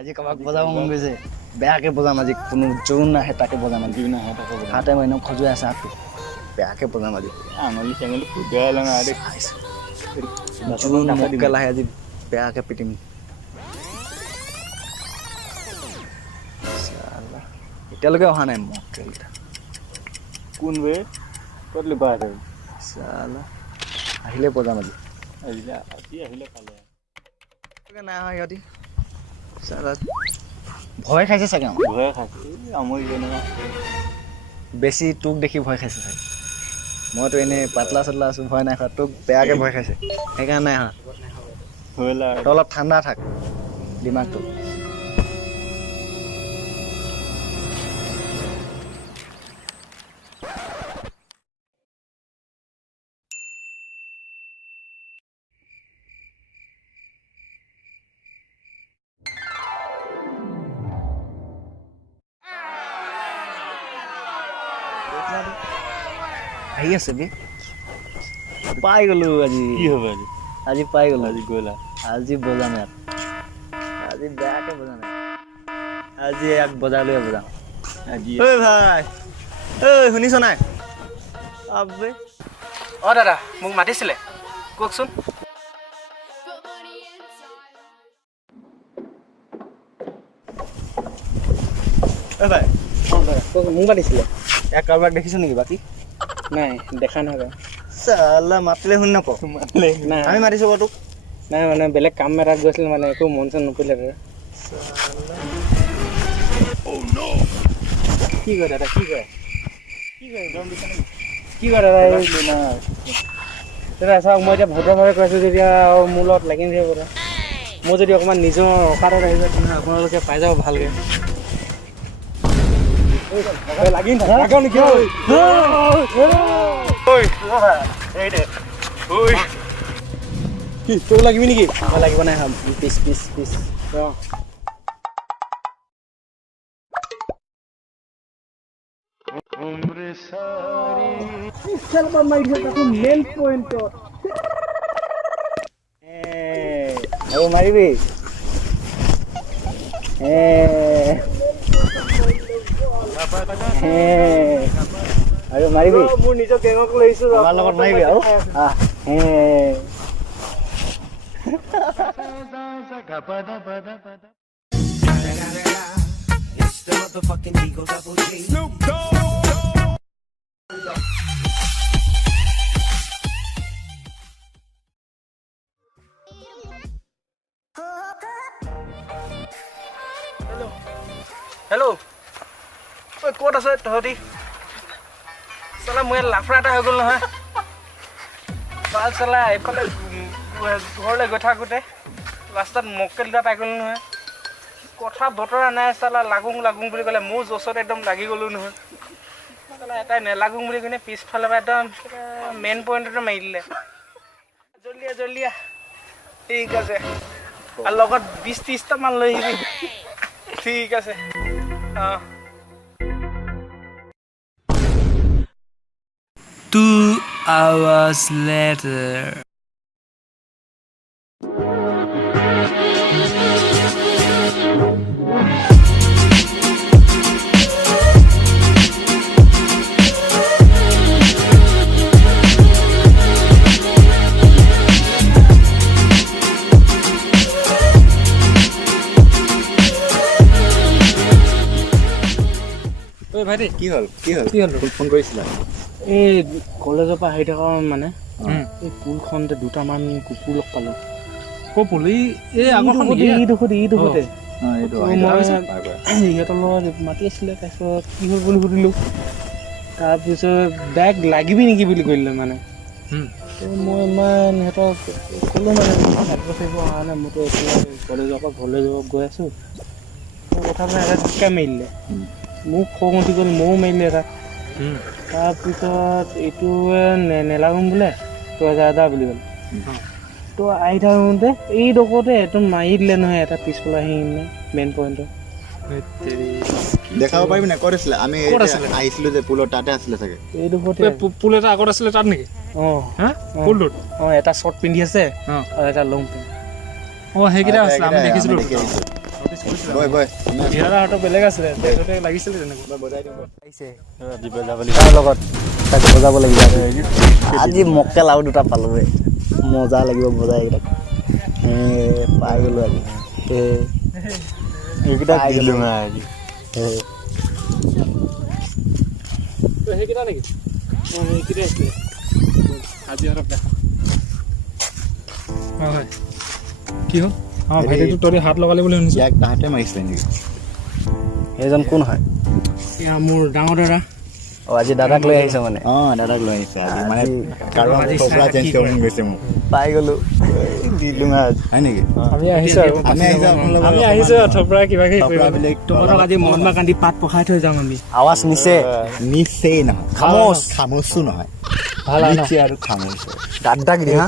আজি কাবাক বজাব মন গৈছে বেয়াকে বজাম আজি কোনো জোৰ নাহে তাকে বজাম আজি হাতে মই এনেও খজুৱাই আছে হাতটো বেয়াকে বজাম আজি আঙুলি চাঙুলি ফুটাই লওঁ আৰু জোৰ মক্কেল আহে আজি বেয়াকে পিটিম এতিয়ালৈকে অহা নাই মক্কেলকেইটা কোন বে ক'ত লুকা আছে চালা আহিলে বজাম আজি আহিলে পালে নাই অহা সিহঁতি চালা ভয় খাইছে চাগে ভয়ে খাইছে আমৰি যেনেকুৱা বেছি তোক দেখি ভয় খাইছে চাগে মইতো এনেই পাতলা চাতলা আছোঁ ভয় নাই খোৱা তোক বেয়াকে ভয় খাইছে সেইকাৰণে নাই অহা হ'ল আৰু তই অলপ ঠাণ্ডা থাক দিমাগটো আহি আছে বে পাই গ'লো আজি কি হ'ব আজি আজি পাই গ'লো আজি গ'লা আজি বজাম ইয়াত আজি বেয়াকে বজাম আজি ইয়াক বজাৰলৈ বজাম আজি ঐ ভাই ঐ শুনিছ নাই আবে অঁ দাদা মোক মাতিছিলে কওকচোন ঐ ভাই কওক মোক মাতিছিলে ইয়াক কাৰোবাক দেখিছ নেকি বাকী নাই দেখা নাই বাৰু চালা মাতিলে শুনি নাপাওঁ নাই আমি মাতিছোঁ বাৰু তোক নাই মানে বেলেগ কাম এটাত গৈছিলে মানে একো মন চন নপৰিলে দাদা কি কয় দাদা কি কয় কি কয় দাদা দাদা চাওক মই এতিয়া ভদ্ৰভাৱে কৈছোঁ যেতিয়া মোৰ লগত লাগি নাথাকিব দাদা মই যদি অকণমান নিজৰ অকাতত আহি যায় তেনেহ'লে আপোনালোকে পাই যাব ভালকৈ লাগি নাথাকক নেকি কি তোৰ লাগিবি নেকি মই লাগিব নাই পিছ পিছ পিছ অঁ মেইন পইণ্টত আৰু মাৰিবি আৰু মাৰিবি মোৰ নিজৰ গেঙক লৈছোঁ আমাৰ লগত মাৰিবি আৰু হেল্ল' ঐ ক'ত আছে তহঁতি চালা মোৰ ইয়াত লাফৰা এটা হৈ গ'ল নহয় বাল চালা এইফালে ঘৰলৈ গৈ থাকোঁতে ৰাস্তাত মক্কেল এটা পাই গ'লো নহয় কথা বতৰা নাই চালা লাগুং বুলি ক'লে মোৰ জচত একদম লাগি গ'লোঁ নহয় চালা এটাই নেলাগুং বুলি কিনে পিছফালৰ পৰা একদম মেইন পইণ্টতে মাৰি দিলে জল্দিয়া ঠিক আছে আৰু লগত 20-30টামান লৈ আহিবি ঠিক আছে অঁ 2 hours later. ঐ ভাইটি কি হ'ল ফোন কৰিছিলা এই কলেজৰ পৰা আহি থকা মানে এই পুলখনতে দুটামান কুকুৰ লগ পালোঁ ক'ৰ পুল এই আগৰখন ইডোখৰতে এইটো সিহঁতৰ লগত মাতি আছিলে তাৰপিছত কি হ'ল বুলি সুধিলোঁ তাৰপিছত ডাইৰেক্ট লাগিবি নেকি বুলি কৰিলে মানে মই ইমান সিহঁতক ক'লোঁ মানে ছাত্ৰ চাব অহা নাই মইতো এতিয়া কলেজৰ পৰা ঘৰলৈ গৈ আছোঁ কথাবিলাক এটা ধাক্কা মাৰিলে মোক খং উঠি গ'ল ময়ো মাৰিলে এটা তাৰপিছত এইটোৱে নেলাগোম বোলে তই যা বুলি ক'লে তো আহি থাকোঁতে এই ডোখৰতে একদম মাৰি দিলে নহয় এটা পিছফালে আহি কিনে মেইন পইণ্টত দেখাব পাৰিবি নাই ক'ত আছিলে আমি আহিছিলোঁ যে পুলৰ তাতে আছিলে চাগে এই ডোখৰতে পুল এটা আগত আছিলে তাত নেকি অঁ হা পুলটোত অঁ এটা শ্বৰ্ট পিন্ধি আছে অঁ আৰু এটা লং পেণ্ট অঁ সেইকেইটা আছিলে আমি দেখিছিলোঁ বয় বয় বিহাৰহাটৰ বেলেগ আছিলে তেখেতে লাগিছিলে তেনেকৈ বজাই দিওঁ আজি বজাবলৈ তাৰ লগত তাকে বজাব লাগিব আজি মক্কেল আৰু দুটা পালোঁ ৰে মজা লাগিব বজাই এইকেইটাক পাই গ'লোঁ আজি এইকেইটা দিলোঁ আজি সেইকেইটা নেকি অঁ সেইকেইটাই আছিলে আজি অলপ দেখা হয় হয় কি হ'ল অঁ ভাইটিটো তহঁতি হাত লগালে বুলি শুনিছোঁ ইয়াক তাহাঁতে মাৰিছিলে নেকি সেইজন কোন হয় এয়া মোৰ ডাঙৰ দাদা অঁ আজি দাদাক লৈ আহিছ মানে অঁ দাদাক লৈ আহিছে আজি মানে কাৰোবাৰ কপৰা চেঞ্জ কৰিব গৈছে মোক পাই গ'লোঁ দিলোঁ আজি হয় নেকি আমি আহিছোঁ আৰু আমি আহিছোঁ থপৰা কিবা কিবি কপৰাবিলাক তহঁতক আজি মহাত্মা গান্ধী পাত পঢ়াই থৈ যাম আমি আৱাজ নিচে নিচেই নহয় খামোচ খামোচো নহয় ভাল আৰু ন? নিচে আৰু খামোচ দাদাগিৰি হা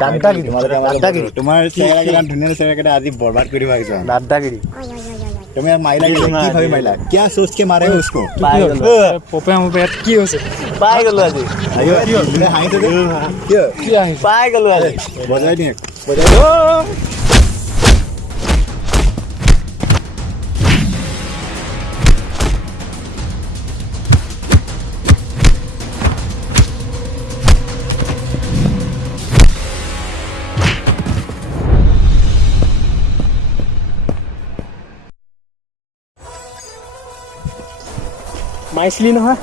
দাদাগিৰি দাদাগিৰি তোমাৰ চেহেৰাকেইটা ধুনীয়া চেহেৰাকেইটা আজি বৰবাদ কৰি ভাবিছা দাদাগিৰি তুমি মাৰিলা কি ভাবি মাৰিলা কিয়া সোচ के मारे हो उसको পাই গ'লোঁ পপে মোৰ ইয়াত কি হৈছে পাই গ'লোঁ আজি হাঁহিছে যে কিয় কি আহিছে পাই গ'লোঁ আজি বজাই দিয়ে বজাই দিয়ে মাৰিছিলি নহয়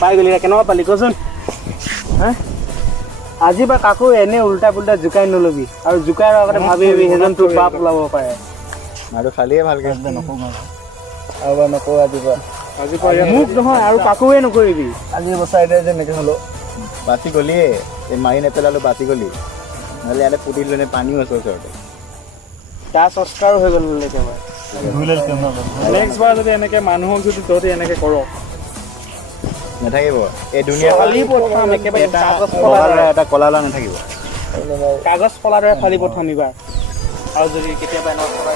পাই গ'লি কেনেকুৱা পালি কচোন হা আজি বা কাকো এনে উল্টা পুল্টা জোকাই নলবি আৰু জোকাই আগতে ভাবি সেইজন তোৰ বাপ ওলাব পাৰে আৰু খালিয়ে ভালকে নকওঁ আৰু বা নকওঁ আজি মোক নহয় আৰু কাকোৱে নকৰিবি আজি বছৰ এতিয়া যেনেকৈ হ'লেও বাচি গলিয়ে এই মাৰি নেপেলালো বাচি গলি নহ'লে ইয়াতে পুতি দিলে পানীও আছে ওচৰতে তাৰ সংস্কাৰো হৈ গ'ল একেবাৰে নেক্সট বাৰ যদি এনেকৈ মানুহক যদি তহঁতি এনেকৈ কৰ নাথাকিব এই দুনিয়া ফালি পঠাম একেবাৰে এটা কলা নাথাকিব কাগজ ফলাৰ দৰে ফালি পঠাম এইবাৰ আৰু যদি কেতিয়াবা এনেকুৱা